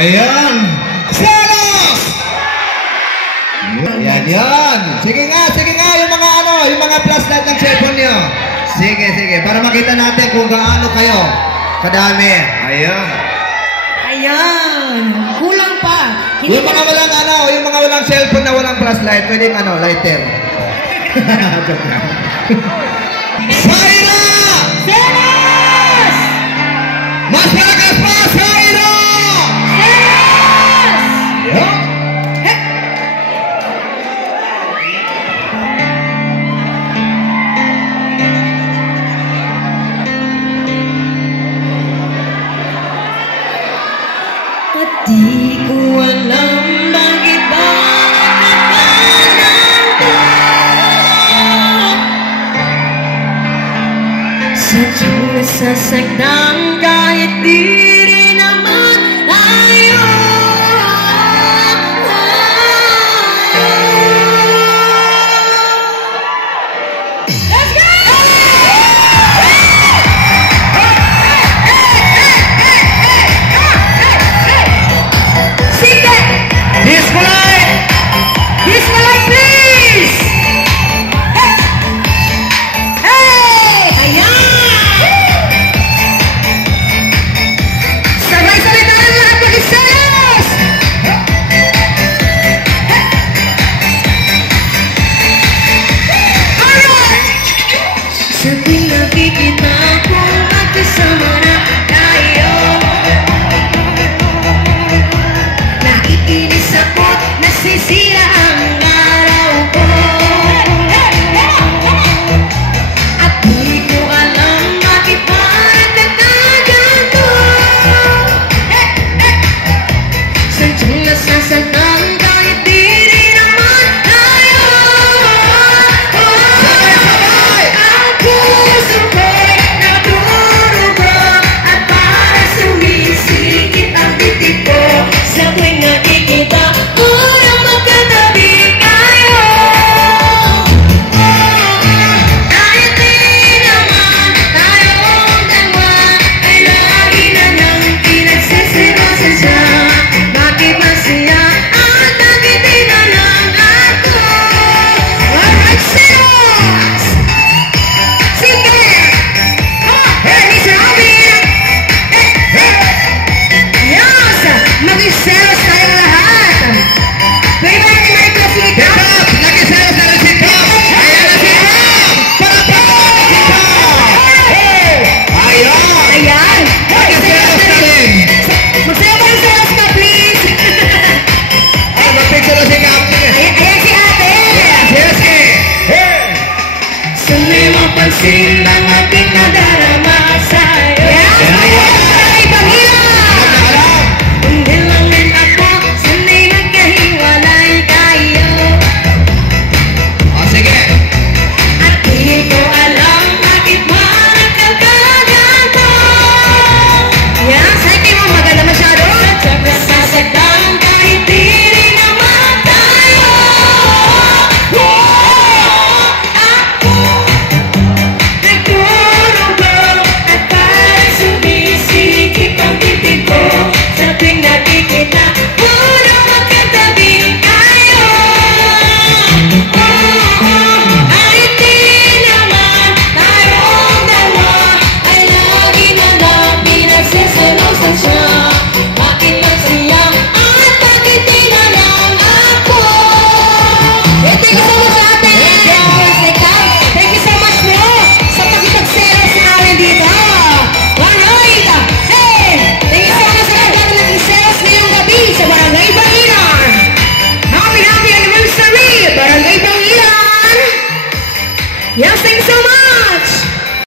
Ayan. Selos! Yan, yan. Sige nga. Yung mga yung mga flashlight ng cellphone nyo. Sige. Para makita natin kung gaano kayo kadami. Ayan. Kulang pa. Yung mga walang cellphone na walang flashlight, pwedeng lighter. Joke lang. Saira! Selos! Mas malakas pa, Saira! Selos! At di ko alam bakit ba sadyang nasasaktan kahit di